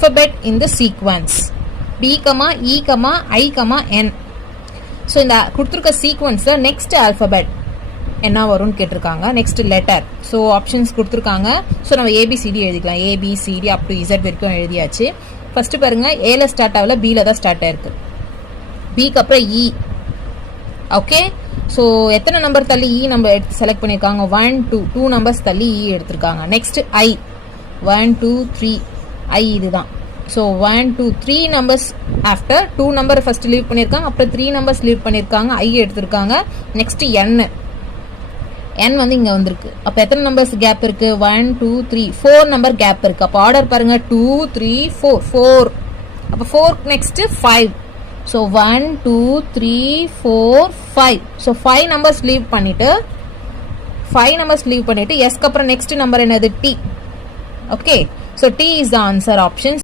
alphabet in the sequence B, E, I, N. So இந்த கொடுத்துருக்க சீக்வன்ஸில் next alphabet என்ன வரும்னு கேட்டிருக்காங்க, நெக்ஸ்ட் லெட்டர். ஸோ ஆப்ஷன்ஸ் கொடுத்துருக்காங்க. ஸோ நம்ம ஏபிசிடி எழுதிக்கலாம். ஏபிசிடி அப் டு இசட் வரைக்கும் எழுதியாச்சு. ஃபர்ஸ்ட் பாருங்க, ஏல ஸ்டார்ட் ஆகல, பியில் தான் ஸ்டார்ட் ஆயிருக்கு. பிக்கு அப்புறம் இ. ஓகே, ஸோ எத்தனை நம்பர் தள்ளி இ நம்ம செலக்ட் பண்ணியிருக்காங்க? 1 2 2 நம்பர்ஸ் தள்ளி இ எடுத்திருக்காங்க. நெக்ஸ்ட் ஐ 1 2 3 ஐ இதுதான். So 1 2 3 numbers after 2 number first leave பண்ணியிருக்காங்க, அப்புறம் 3 நம்பர்ஸ் லீவ் பண்ணியிருக்காங்க, ஐ எடுத்திருக்காங்க. நெக்ஸ்ட் என் வந்து இங்கே வந்திருக்கு. அப்போ எத்தனை நம்பர்ஸ் கேப் இருக்கு? 1 2 3 4 நம்பர் கேப் இருக்கு. அப்போ ஆர்டர் பாருங்க 2 3 4 4. அப்போ 4 next 5. So 1 2 3 4 5. So 5 numbers leave பண்ணிட்டு எஸ்க்கு அப்புறம் நெக்ஸ்ட் நம்பர் என்னது? D. Okay, so D is the answer option.